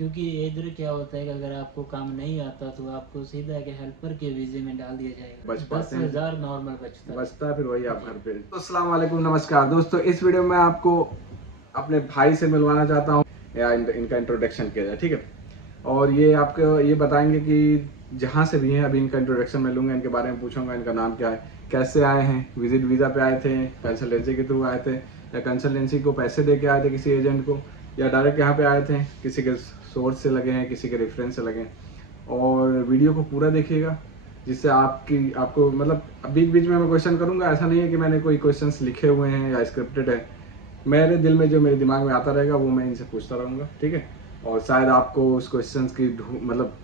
क्योंकि इधर क्या होता है कि अगर आपको काम नहीं आता तो आपको सीधा के हेल्पर के वीजे में डाल दिया जाएगा। बच पाते हैं 10,000 नॉर्मल बचता है फिर वही आप घर पे। तो अस्सलाम वालेकुम, नमस्कार दोस्तों। इस वीडियो में आपको अपने भाई से मिलवाना चाहता हूँ या इनका इंट्रोडक्शन किया जाए, ठीक है। और ये आपको ये बताएंगे कि जहाँ से भी हैं अभी इनका इंट्रोडक्शन मैं लूँगा, इनके बारे में पूछूंगा इनका नाम क्या है, कैसे आए हैं, विजिट वीज़ा पे आए थे, कंसल्टेंसी के थ्रू आए थे या कंसल्टेंसी को पैसे दे के आए थे किसी एजेंट को, या डायरेक्ट यहाँ पे आए थे, किसी के सोर्स से लगे हैं, किसी के रेफरेंस से लगे हैं। और वीडियो को पूरा देखिएगा जिससे आपको मतलब बीच बीच में मैं क्वेश्चन करूंगा। ऐसा नहीं है कि मैंने कोई क्वेश्चंस लिखे हुए हैं या स्क्रिप्टेड है, मेरे दिल में जो मेरे दिमाग में आता रहेगा वो मैं इनसे पूछता रहूँगा, ठीक है। और शायद आपको उस क्वेश्चन की मतलब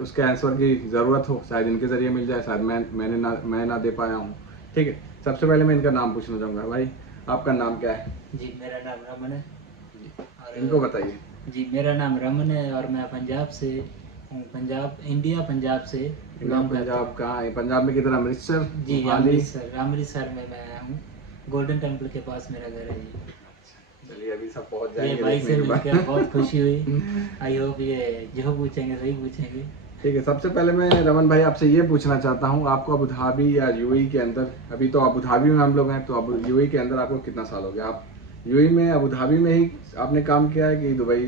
उसके आंसर की ज़रूरत हो, शायद इनके ज़रिए मिल जाए, शायद मैं ना दे पाया हूँ, ठीक है। सबसे पहले मैं इनका नाम पूछना चाहूँगा। भाई आपका नाम क्या है? जी मेरा नाम रमन है। और इनको बताइए। जी मेरा नाम रमन है और मैं पंजाब से हूँ, पंजाब से बिलोंग करता पंजाब हूँ। कहाँ है? पंजाब में किधर? अमृतसर? जी मोहाली? अमृतसर में मैं हूँ। गोल्डन टेम्पल के पास मेरा घर है जी। चलिए अभी सब पहुंच ये जाएंगे भाई से देखने के मिलकर बाद। बहुत खुशी हुई। आई होप ये जो पूछेंगे सही पूछेंगे। ठीक है, सबसे पहले मैं रमन भाई आपसे ये पूछना चाहता हूँ, आपको अबू धाबी या यूएई के अंदर, अभी तो अबू धाबी में हम लोग हैं, तो अब यूएई के अंदर आपको कितना साल हो गया? आप यूएई में अबू धाबी में ही आपने काम किया है कि दुबई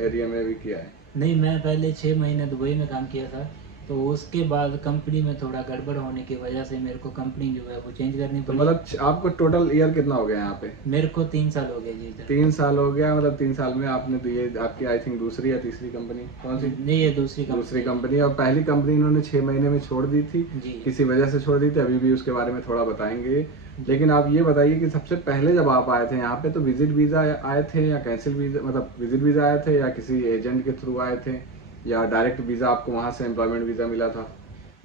एरिया में भी किया है? नहीं, मैं पहले 6 महीने दुबई में काम किया था। तो उसके बाद कंपनी में थोड़ा गड़बड़ होने की वजह से मेरे को कंपनी जो है वो चेंज करनी तो पड़ी। मतलब आपको टोटल ईयर कितना हो गया यहाँ पे? मेरे को 3 साल हो गए जी इधर। 3 साल हो गया, मतलब 3 साल में आपने तो ये आपकी आई थिंक दूसरी या तीसरी कंपनी कौन सी? नहीं, ये दूसरी दूसरी कंपनी। और पहली कंपनी इन्होंने 6 महीने में छोड़ दी थी, जी। किसी वजह से छोड़ दी थी, अभी भी उसके बारे में थोड़ा बताएंगे। लेकिन आप ये बताइए कि सबसे पहले जब आप आए थे यहाँ पे तो विजिट वीजा आए थे या कैंसिल वीजा, मतलब विजिट वीजा आए थे या किसी एजेंट के थ्रू आए थे या डायरेक्ट वीजा आपको वहाँ से एम्प्लॉयमेंट वीजा मिला था?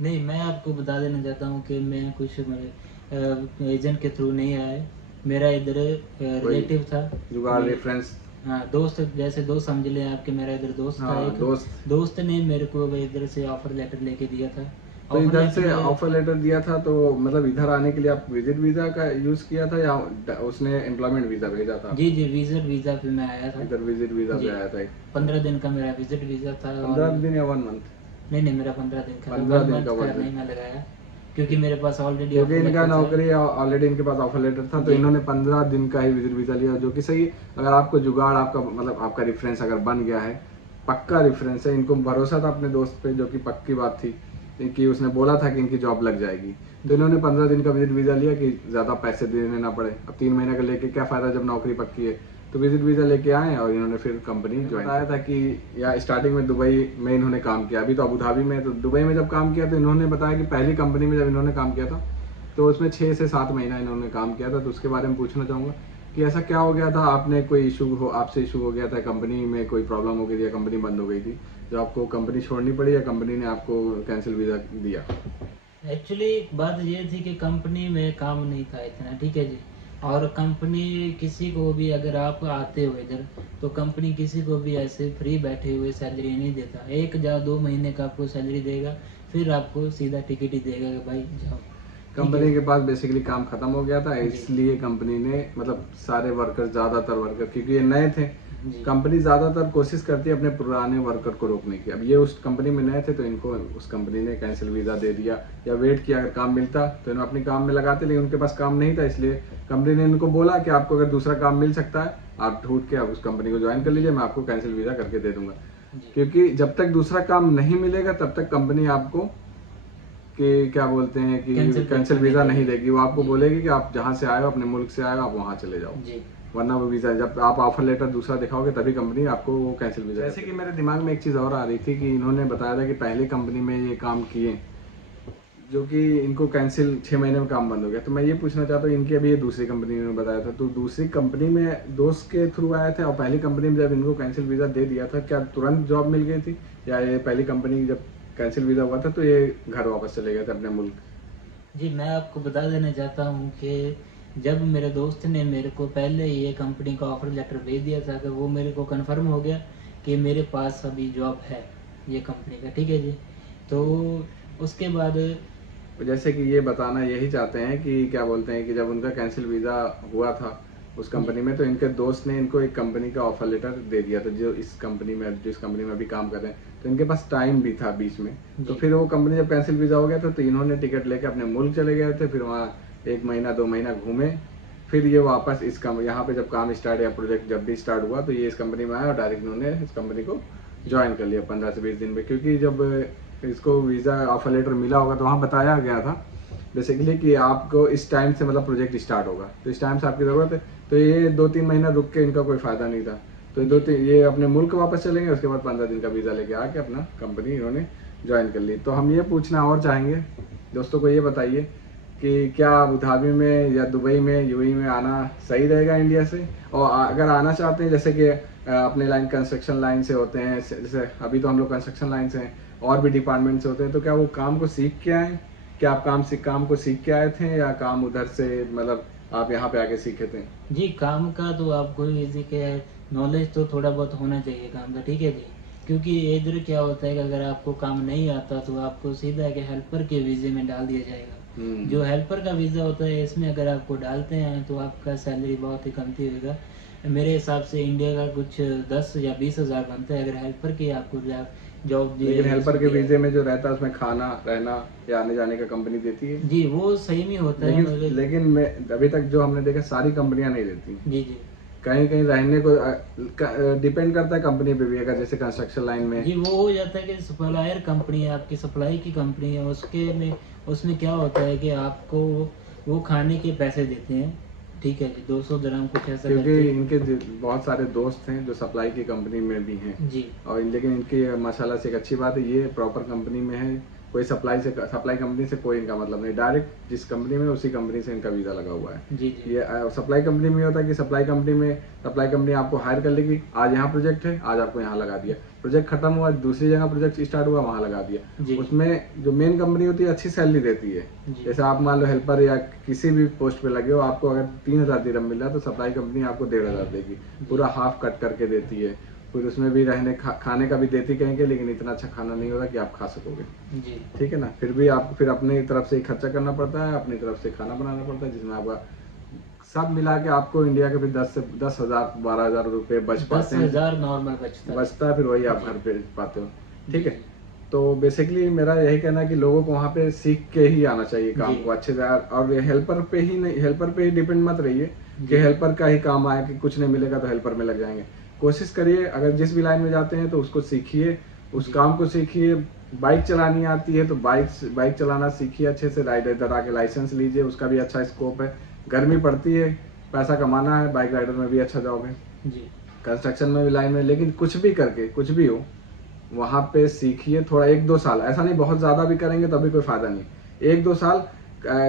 नहीं, मैं आपको बता देना चाहता हूँ कि मैं कुछ मेरे एजेंट के थ्रू नहीं आया। मेरा इधर रिलेटिव था, जुगाड़ रेफरेंस। हाँ दोस्त, जैसे दोस्त समझ लें आपके, मेरा इधर दोस्त था हाँ, एक दोस्त ने मेरे को इधर से ऑफर लेटर लेके दिया था। तो इधर से ऑफर लेटर दिया था, तो मतलब इधर आने के लिए आप विजिट वीजा का यूज किया था या उसने एम्प्लॉयमेंट वीजा भेजा था? जी विजिट वीजा पे मैं आया था। इधर विजिट वीजा पे आया था। 15 दिन का मेरा विजिट वीजा था। 15 दिन या 1 मंथ? नहीं, मेरा 15 दिन का था। 15 1 दिन मंथ का का नहीं मैं लगाया, क्योंकि मेरे पास ऑलरेडी क्योंकि इनका नौकरी ऑलरेडी इनके पास ऑफर लेटर था, तो इन्होंने 15 दिन का ही विजिट वीजा लिया, जो कि सही। अगर आपको जुगाड़ आपका मतलब आपका रेफरेंस अगर बन गया है, पक्का रेफरेंस है, इनको भरोसा था अपने दोस्त पे, जो कि पक्की बात थी कि उसने बोला था कि इनकी जॉब लग जाएगी, तो इन्होंने 15 दिन का विजिट वीजा लिया कि ज्यादा पैसे देने ना पड़े। अब 3 महीने का लेके क्या फायदा जब नौकरी पक्की है। तो विजिट वीजा लेके आए और इन्होंने फिर कंपनी ज्वाइन आया था कि या स्टार्टिंग में दुबई में इन्होंने काम किया, अभी तो अबू धाबी में। तो दुबई में जब काम किया तो इन्होंने बताया कि पहली कंपनी में जब इन्होंने काम किया था तो उसमें 6 से 7 महीना इन्होंने काम किया था। तो उसके बारे में पूछना चाहूँगा कि ऐसा क्या हो गया था, आपने कोई इशू हो, आपसे इशू हो गया था, कंपनी में कोई प्रॉब्लम हो गई थी या कंपनी बंद हो गई थी जो आपको कंपनी छोड़नी पड़ी या कंपनी ने आपको कैंसिल वीज़ा दिया? एक्चुअली बात ये थी कि कंपनी में काम नहीं था इतना, ठीक है जी। और कंपनी किसी को भी, अगर आप आते हो इधर, तो कंपनी किसी को भी ऐसे फ्री बैठे हुए सैलरी नहीं देता। 1 या 2 महीने का आपको सैलरी देगा, फिर आपको सीधा टिकट ही देगा कि भाई जाओ। कंपनी के पास बेसिकली काम खत्म हो गया था, इसलिए कंपनी ने मतलब सारे वर्कर, ज़्यादातर वर्कर, क्योंकि ये नए थे, कंपनी ज़्यादातर कोशिश करती है अपने पुराने वर्कर को रोकने की। अब ये उस कंपनी में नए थे तो इनको उस कंपनी ने कैंसिल वीज़ा दे दिया या वेट किया, अगर काम मिलता तो इन्होंने अपने काम में लगाते, लेकिन उनके पास काम नहीं था, इसलिए कंपनी ने इनको बोला कि आपको अगर दूसरा काम मिल सकता है आप ढूंढ के आप उस कंपनी को ज्वाइन कर लीजिए, मैं आपको कैंसिल वीज़ा करके दे दूंगा। क्योंकि जब तक दूसरा काम नहीं मिलेगा तब तक कंपनी आपको कि क्या बोलते हैं कि कैंसिल वीज़ा नहीं देगी। वो आपको बोलेगी कि आप जहाँ से आए हो, अपने मुल्क से आए हो, आप वहाँ चले जाओ, वरना वो वीज़ा जब आप ऑफर लेटर दूसरा दिखाओगे तभी कंपनी आपको वो कैंसिल वीज़ा। जैसे कि मेरे दिमाग में एक चीज़ और आ रही थी कि इन्होंने बताया था कि पहली कंपनी में ये काम किए जो कि इनको कैंसिल 6 महीने में काम बंद हो गया। तो मैं ये पूछना चाहता हूँ, इनकी अभी ये दूसरी कंपनी में बताया था, तो दूसरी कंपनी में दोस्त के थ्रू आए थे और पहली कंपनी में जब इनको कैंसिल वीज़ा दे दिया था, क्या तुरंत जॉब मिल गई थी या ये पहली कंपनी जब कैंसिल वीज़ा हुआ था तो ये घर वापस चले गए थे अपने मुल्क? जी मैं आपको बता देना चाहता हूँ कि जब मेरे दोस्त ने मेरे को पहले ये कंपनी का ऑफर लेटर भेज दिया था, कि वो मेरे को कंफर्म हो गया कि मेरे पास अभी जॉब है ये कंपनी का, ठीक है जी। तो उसके बाद जैसे कि ये बताना यही चाहते हैं कि क्या बोलते हैं कि जब उनका कैंसिल वीज़ा हुआ था उस कंपनी में। तो इनके दोस्त ने इनको एक कंपनी का ऑफर लेटर दे दिया था, जो इस कंपनी में, जिस कंपनी में अभी काम कर रहे हैं। तो इनके पास टाइम भी था बीच में, तो फिर वो कंपनी जब कैंसिल वीज़ा हो गया था, तो इन्होंने टिकट लेके अपने मुल्क चले गए थे। फिर वहाँ 1 महीना 2 महीना घूमे, फिर ये वापस इस यहाँ पे जब काम स्टार्ट या प्रोजेक्ट जब भी स्टार्ट हुआ, तो ये इस कंपनी में आया और डायरेक्ट इन्होंने इस कंपनी को ज्वाइन कर लिया 15 से 20 दिन में। क्योंकि जब इसको वीज़ा ऑफर लेटर मिला होगा तो वहाँ बताया गया था बेसिकली कि आपको इस टाइम से मतलब प्रोजेक्ट स्टार्ट होगा, तो इस टाइम से आपकी ज़रूरत है। तो ये 2-3 महीना रुक के इनका कोई फ़ायदा नहीं था, तो ये अपने मुल्क वापस चलेंगे। उसके बाद 15 दिन का वीज़ा लेके आके अपना कंपनी इन्होंने ज्वाइन कर ली। तो हम ये पूछना और चाहेंगे दोस्तों को, ये बताइए कि क्या अबू धाबी में या दुबई में, यूएई में आना सही रहेगा इंडिया से? और अगर आना चाहते हैं, जैसे कि अपने लाइन कंस्ट्रक्शन लाइन से होते हैं, जैसे अभी तो हम लोग कंस्ट्रक्शन लाइन से हैं, और भी डिपार्टमेंट से होते हैं, तो क्या वो काम को सीख के आए? क्या आप काम को सीख के आए थे, या काम उधर से मतलब आप यहाँ पे आके सीखे थे? जी, काम का तो आपको इसी के नॉलेज तो थोड़ा बहुत होना चाहिए काम का, ठीक है जी। क्योंकि इधर क्या होता है कि अगर आपको काम नहीं आता तो आपको सीधा के हेल्पर के वीज़े में डाल दिया जाएगा। जो हेल्पर का वीज़ा होता है, इसमें अगर आपको डालते हैं तो आपका सैलरी बहुत ही कमती होगा। मेरे हिसाब से इंडिया का कुछ 10 या 20 हज़ार बनता है अगर हेल्पर की आपको जॉब दी। लेकिन हेल्पर के वीजे में जो रहता है उसमें खाना, रहना या आने जाने का कंपनी देती है जी, वो सही में होता है। लेकिन मैं अभी तक जो हमने देखा सारी कंपनियां नहीं देती। जी जी, कहीं कहीं रहने को डिपेंड करता है कंपनी पे भी। अगर जैसे कंस्ट्रक्शन लाइन में जी, वो हो जाता है कि सप्लायर कंपनी है, आपकी सप्लाई की कंपनी है, उसके में उसमें क्या होता है कि आपको वो खाने के पैसे देते हैं, ठीक है जी, 200 दिरहम कुछ ऐसा क्योंकि करके। इनके बहुत सारे दोस्त हैं जो सप्लाई की कंपनी में भी हैं जी और लेकिन इनकी माशाल्लाह से एक अच्छी बात है, ये प्रॉपर कंपनी में है। कोई सप्लाई कंपनी से कोई इनका मतलब नहीं, डायरेक्ट जिस कंपनी में उसी कंपनी से इनका वीज़ा लगा हुआ है। जी जी, ये सप्लाई कंपनी में होता है कि सप्लाई कंपनी आपको हायर कर लेगी। आज यहाँ प्रोजेक्ट है, आज आपको यहाँ लगा दिया, प्रोजेक्ट खत्म हुआ, दूसरी जगह प्रोजेक्ट स्टार्ट हुआ, वहाँ लगा दिया। उसमें जो मेन कंपनी होती है अच्छी सैलरी देती है। जैसे आप मान लो हेल्पर या किसी भी पोस्ट पे लगे हो, आपको अगर 3000 दिरहम मिल रहा है तो सप्लाई कंपनी आपको 1500 देगी, पूरा हाफ कट करके देती है। फिर उसमें भी रहने खाने का भी देती कहेंगे, लेकिन इतना अच्छा खाना नहीं होता कि आप खा सकोगे। जी ठीक है ना, फिर भी आपको फिर अपनी तरफ से ही खर्चा करना पड़ता है, अपनी तरफ से खाना बनाना पड़ता है, जिसमें आपका सब मिला के आपको इंडिया के फिर 10,000 12,000 रुपये बच पाते हैं। 10,000 नॉर्मल बचता है, फिर वही आप घर पे पाते हो। ठीक है, तो बेसिकली मेरा यही कहना है कि लोगों को वहाँ पे सीख के ही आना चाहिए काम को अच्छे से। और हेल्पर पे ही नहीं, हेल्पर पे ही डिपेंड मत रहिए कि हेल्पर का ही काम आए, कि कुछ नहीं मिलेगा तो हेल्पर में लग जाएंगे। कोशिश करिए, अगर जिस भी लाइन में जाते हैं तो उसको सीखिए, उस काम को सीखिए। बाइक चलानी आती है तो बाइक चलाना सीखिए अच्छे से, राइडर इधर आके लाइसेंस लीजिए, उसका भी अच्छा स्कोप है। गर्मी पड़ती है, पैसा कमाना है, बाइक राइडर में भी अच्छा जॉब है जी, कंस्ट्रक्शन में भी, लाइन में। लेकिन कुछ भी करके कुछ भी हो, वहाँ पे सीखिए थोड़ा, 1-2 साल, ऐसा नहीं बहुत ज़्यादा भी करेंगे तो अभी कोई फ़ायदा नहीं। 1-2 साल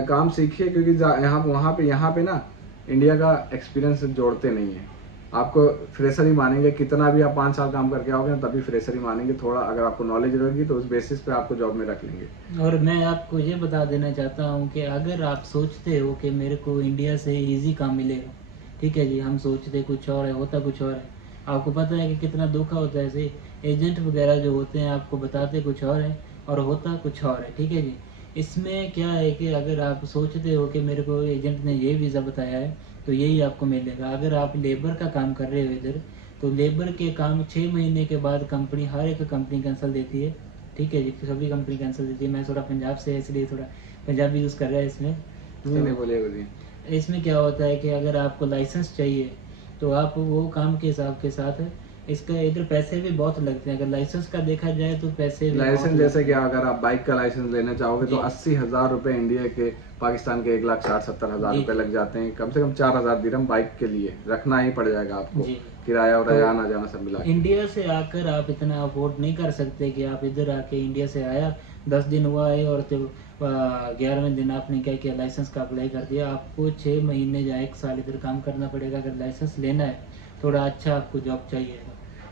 काम सीखिए, क्योंकि यहाँ पे ना इंडिया का एक्सपीरियंस जोड़ते नहीं है। आपको फ्रेशर ही मानेंगे, कितना भी आप 5 साल काम करके आओगे ना तभी फ्रेशर ही मानेंगे। थोड़ा अगर आपको नॉलेज रहेगी तो उस बेसिस पे आपको जॉब में रख लेंगे। और मैं आपको ये बता देना चाहता हूँ कि अगर आप सोचते हो कि मेरे को इंडिया से इजी काम मिलेगा, ठीक है जी, हम सोचते कुछ और है, होता कुछ और है। आपको पता है कि कितना धोखा होता है, ऐसे एजेंट वगैरह जो होते हैं आपको बताते कुछ और है और होता कुछ और है, ठीक है जी। इसमें क्या है कि अगर आप सोचते हो कि मेरे को एजेंट ने ये वीज़ा बताया है तो यही आपको मिलेगा। अगर आप लेबर का काम कर रहे हो इधर, तो लेबर के काम 6 महीने के बाद कंपनी, हर एक कंपनी कैंसिल देती है, ठीक है जी, सभी कंपनी कैंसिल देती है। मैं थोड़ा पंजाब से है इसलिए थोड़ा पंजाबी यूज़ कर रहा है इसमें। नहीं बोलिए। इसमें क्या होता है कि अगर आपको लाइसेंस चाहिए तो आप वो काम के हिसाब के साथ इसका इधर पैसे भी बहुत लगते हैं। अगर लाइसेंस का देखा जाए तो पैसे भी लाइसेंस बहुत जैसे कि अगर आप बाइक का लाइसेंस लेना चाहोगे तो 80,000 रुपये इंडिया के, पाकिस्तान के 1,60,000-70,000 रुपये लग जाते हैं। कम से कम 4,000 दिरहम बाइक के लिए रखना ही पड़ जाएगा आपको, किराया और आना जाना सब मिला। इंडिया से आकर आप इतना अफोर्ड नहीं कर सकते कि आप इधर आके, इंडिया से आया 10 दिन हुआ है और 11वें दिन आपने क्या किया, लाइसेंस का अप्लाई कर दिया। आपको 6 महीने या 1 साल इधर काम करना पड़ेगा अगर लाइसेंस लेना है। थोड़ा अच्छा आपको जॉब चाहिए।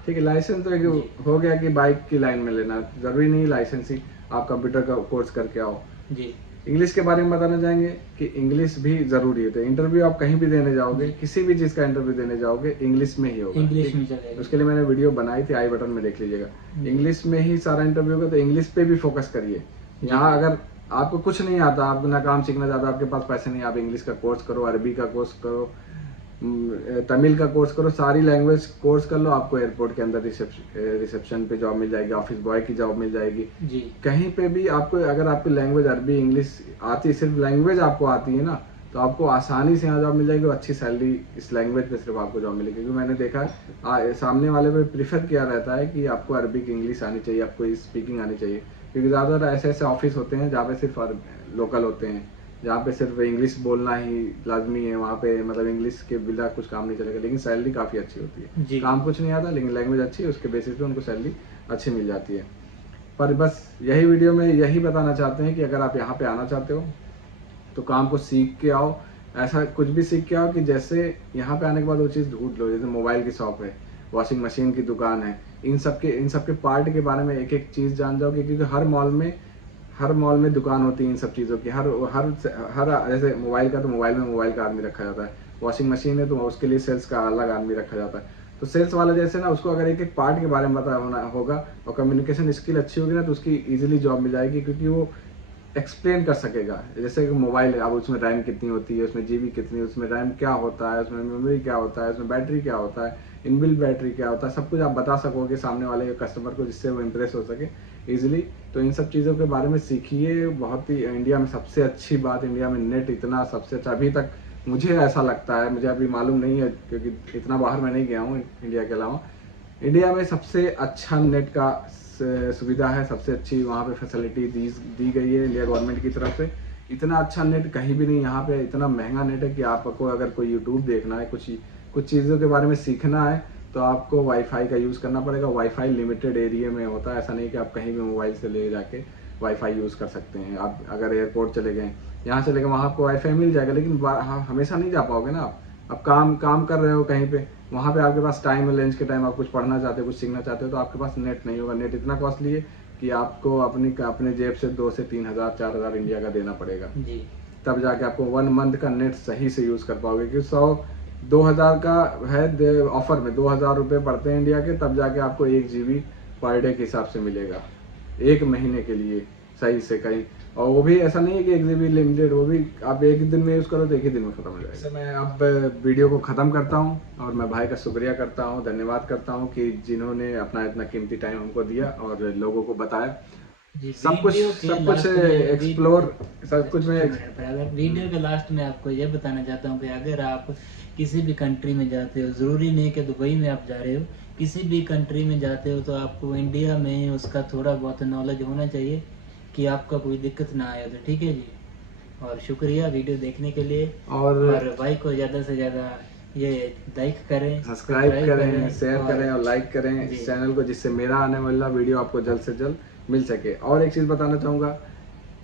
ठीक है, लाइसेंस तो एक हो गया कि बाइक की लाइन में लेना, जरूरी नहीं लाइसेंस ही, आप कंप्यूटर का कोर्स करके आओ। जी, इंग्लिश के बारे में बताना चाहेंगे कि इंग्लिश भी जरूरी है। तो इंटरव्यू आप कहीं भी देने जाओगे, किसी भी चीज़ का इंटरव्यू देने जाओगे, इंग्लिश में ही होगा। इंग्लिश में चलेगा। उसके लिए मैंने वीडियो बनाई थी, आई बटन में देख लीजिएगा। इंग्लिश में ही सारा इंटरव्यू होगा, तो इंग्लिश पे भी फोकस करिए। यहाँ अगर आपको कुछ नहीं आता, आप ना काम सीखना चाहते, आपके पास पैसे नहीं, आप इंग्लिश का कोर्स करो, अरबी का कोर्स करो, तमिल का कोर्स करो, सारी लैंग्वेज कोर्स कर लो, आपको एयरपोर्ट के अंदर रिसेप्शन पे जॉब मिल जाएगी, ऑफिस बॉय की जॉब मिल जाएगी जी कहीं पे भी आपको। अगर आपकी लैंग्वेज अरबी इंग्लिश आती है, सिर्फ लैंग्वेज आपको आती है ना, तो आपको आसानी से यहाँ जॉब मिल जाएगी और अच्छी सैलरी इस लैंग्वेज पे सिर्फ आपको जॉब मिलेगी। क्योंकि मैंने देखा है सामने वाले पे प्रीफर किया रहता है कि आपको अरबिक इंग्लिश आनी चाहिए, आपको स्पीकिंग आनी चाहिए। क्योंकि ज़्यादातर ऐसे ऐसे ऑफिस होते हैं जहाँ पे सिर्फ लोकल होते हैं, जहाँ पे सिर्फ इंग्लिश बोलना ही लाजमी है, वहाँ पे मतलब इंग्लिश के बिना कुछ काम नहीं चलेगा, लेकिन सैलरी काफ़ी अच्छी होती है। जी काम कुछ नहीं आता, लेकिन लैंग्वेज अच्छी है, उसके बेसिस पे उनको सैलरी अच्छी मिल जाती है। पर बस यही वीडियो में यही बताना चाहते हैं कि अगर आप यहाँ पे आना चाहते हो तो काम को सीख के आओ, ऐसा कुछ भी सीख के आओ कि जैसे यहाँ पे आने के बाद वो चीज़ ढूंढ लो। जैसे मोबाइल की शॉप है, वॉशिंग मशीन की दुकान है, इन सब के पार्ट के बारे में एक एक चीज़ जान जाओगे। क्योंकि हर मॉल में दुकान होती है इन सब चीज़ों की। हर हर हर जैसे मोबाइल का, तो मोबाइल में मोबाइल का आदमी रखा जाता है, वॉशिंग मशीन है तो उसके लिए सेल्स का अलग आदमी रखा जाता है। तो सेल्स वाला जैसे ना, उसको अगर एक एक पार्ट के बारे में पता होना होगा और कम्युनिकेशन स्किल अच्छी होगी ना, तो उसकी इजीली जॉब मिल जाएगी। क्योंकि वो एक्सप्लेन कर सकेगा। जैसे कि मोबाइल है, अब उसमें रैम कितनी होती है, उसमें जीबी कितनी, उसमें रैम क्या होता है, उसमें मेमोरी क्या होता है, उसमें बैटरी क्या होता है, इनबिल्ट बैटरी क्या होता है, सब कुछ आप बता सकोगे सामने वाले कस्टमर को, जिससे वो इम्प्रेस हो सके इजीली। तो इन सब चीज़ों के बारे में सीखिए। बहुत ही इंडिया में सबसे अच्छी बात, इंडिया में नेट इतना सबसे अच्छा अभी तक मुझे ऐसा लगता है, मुझे अभी मालूम नहीं है क्योंकि इतना बाहर मैं नहीं गया हूँ इंडिया के अलावा। इंडिया में सबसे अच्छा नेट का सुविधा है, सबसे अच्छी वहाँ पे फैसिलिटी दी गई है इंडिया गवर्नमेंट की तरफ से। इतना अच्छा नेट कहीं भी नहीं, यहाँ पे इतना महंगा नेट है कि आपको अगर कोई यूट्यूब देखना है, कुछ चीज़ों के बारे में सीखना है, तो आपको वाईफाई का यूज़ करना पड़ेगा। वाईफाई लिमिटेड एरिया में होता है, ऐसा नहीं कि आप कहीं भी मोबाइल से ले जाके वाईफाई यूज़ कर सकते हैं। आप अगर एयरपोर्ट चले गए, यहाँ चले गए, वहाँ आपको वाईफाई मिल जाएगा, लेकिन हमेशा नहीं जा पाओगे ना आप। अब काम कर रहे हो कहीं पे, वहाँ पे आपके पास टाइम है, लंच के टाइम आप कुछ पढ़ना चाहते हो, कुछ सीखना चाहते हो, तो आपके पास नेट नहीं होगा। नेट इतना कॉस्टली है कि आपको अपने जेब से 2 से 3 हज़ार 4 हज़ार इंडिया का देना पड़ेगा जी तब जाके आपको 1 मंथ का नेट सही से यूज़ कर पाओगे। क्योंकि 2,000 का है ऑफर में, 2,000 रुपये पड़ते हैं इंडिया के, तब जाके आपको 1 GB पर डे के हिसाब से मिलेगा 1 महीने के लिए सही से कहीं। और वो भी ऐसा नहीं है कि 1 GB लिमिटेड, वो भी आप एक दिन में यूज़ करो तो एक ही दिन में ख़त्म हो जाएगा। मैं अब वीडियो को ख़त्म करता हूँ और मैं भाई का शुक्रिया करता हूँ, धन्यवाद करता हूँ कि जिन्होंने अपना इतना कीमती टाइम हमको दिया और लोगों को बताया जी। सब कुछ एक्सप्लोर सब कुछ में। वीडियो के लास्ट में आपको ये बताना चाहता हूँ कि अगर आप किसी भी कंट्री में जाते हो, ज़रूरी नहीं कि दुबई में आप जा रहे हो, किसी भी कंट्री में जाते हो, तो आपको इंडिया में उसका थोड़ा बहुत नॉलेज होना चाहिए कि आपका कोई दिक्कत ना आए। तो ठीक है जी, और शुक्रिया वीडियो देखने के लिए। और भाई को ज़्यादा से ज़्यादा ये लाइक करें, सब्सक्राइब करें, शेयर करें और लाइक करें इस चैनल को, जिससे मेरा आने वाला वीडियो आपको जल्द से जल्द मिल सके। और एक चीज़ बताना चाहूँगा,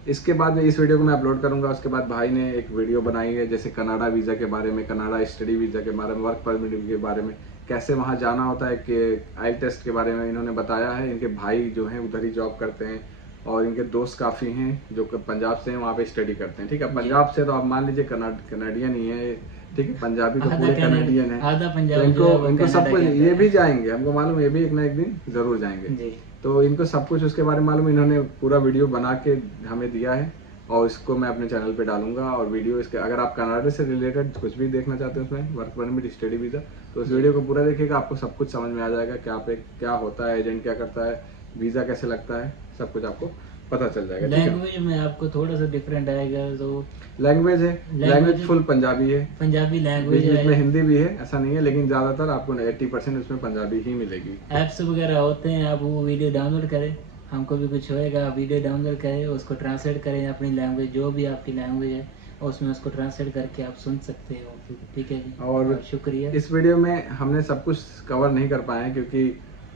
इसके बाद इस वीडियो को मैं अपलोड करूँगा, उसके बाद भाई ने एक वीडियो बनाई है जैसे कनाडा वीज़ा के बारे में, कनाडा स्टडी वीज़ा के बारे में, वर्क परमिट के बारे में, कैसे वहाँ जाना होता है, कि आई टेस्ट के बारे में इन्होंने बताया है। इनके भाई जो हैं उधर ही जॉब करते हैं और इनके दोस्त काफ़ी हैं जो पंजाब से हैं, वहाँ पे स्टडी करते हैं। ठीक है, पंजाब से तो आप मान लीजिए कनाडियन ही है, ठीक है, पंजाबी तो पूरे कनाडियन है, तो इनको सब कुछ, ये भी जाएंगे, हमको मालूम है, ये भी एक ना एक दिन ज़रूर जाएंगे। तो इनको सब कुछ उसके बारे में मालूम, इन्होंने पूरा वीडियो बना के हमें दिया है और इसको मैं अपने चैनल पे डालूंगा। और वीडियो इसके, अगर आप कनाडा से रिलेटेड कुछ भी देखना चाहते हैं उसमें, वर्क परमिट स्टडी वीज़ा, तो उस वीडियो को पूरा देखिएगा, आपको सब कुछ समझ में आ जाएगा, क्या होता है, एजेंट क्या करता है, वीज़ा कैसे लगता है, सब कुछ आपको पता चल जाएगा। लैंग्वेज में आपको थोड़ा सा डिफरेंट आएगा। तो लैंग्वेज है, लैंग्वेज फुल पंजाबी है, पंजाबी लैंग्वेज है, में हिंदी भी है, ऐसा नहीं है, लेकिन ज़्यादातर आपको 80% उसमें पंजाबी ही मिलेगी। ऐप्स वगैरह होते हैं, आप वो वीडियो डाउनलोड करें, हमको भी कुछ होएगा, वीडियो डाउनलोड करें, उसको ट्रांसलेट करें अपनी लैंग्वेज, जो भी आपकी लैंग्वेज है उसमें उसको ट्रांसलेट करके आप सुन सकते हो। ठीक है जी, और शुक्रिया। इस वीडियो में हमने सब कुछ कवर नहीं कर पाए हैं क्योंकि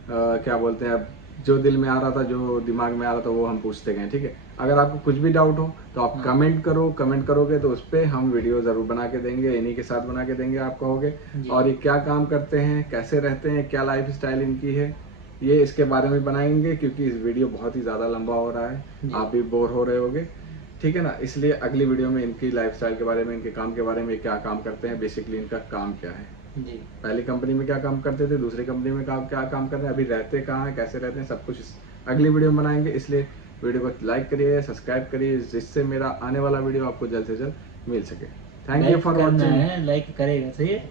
क्या बोलते हैं, अब जो दिल में आ रहा था, जो दिमाग में आ रहा था, वो हम पूछते गए। ठीक है, अगर आपको कुछ भी डाउट हो तो आप कमेंट करोगे तो उस पर हम वीडियो ज़रूर बना के देंगे, इन्हीं के साथ बना के देंगे, आप कहोगे। और ये क्या काम करते हैं, कैसे रहते हैं, क्या लाइफ स्टाइल इनकी है, ये इसके बारे में बनाएंगे, क्योंकि इस वीडियो बहुत ही ज़्यादा लंबा हो रहा है, आप भी बोर हो रहे होगे, ठीक है ना। इसलिए अगली वीडियो में इनकी लाइफस्टाइल के बारे में, इनके काम के बारे में, क्या काम करते हैं, बेसिकली इनका काम क्या है जी, पहली कंपनी में क्या काम करते थे, दूसरी कंपनी में क्या काम कर रहे हैं, अभी रहते कहाँ हैं, कैसे रहते हैं, सब कुछ अगली वीडियो में बनाएंगे। इसलिए वीडियो को लाइक करिए, सब्सक्राइब करिए, जिससे मेरा आने वाला वीडियो आपको जल्द से जल्द मिल सके। Thank you for watching. Like करेगा, सही है।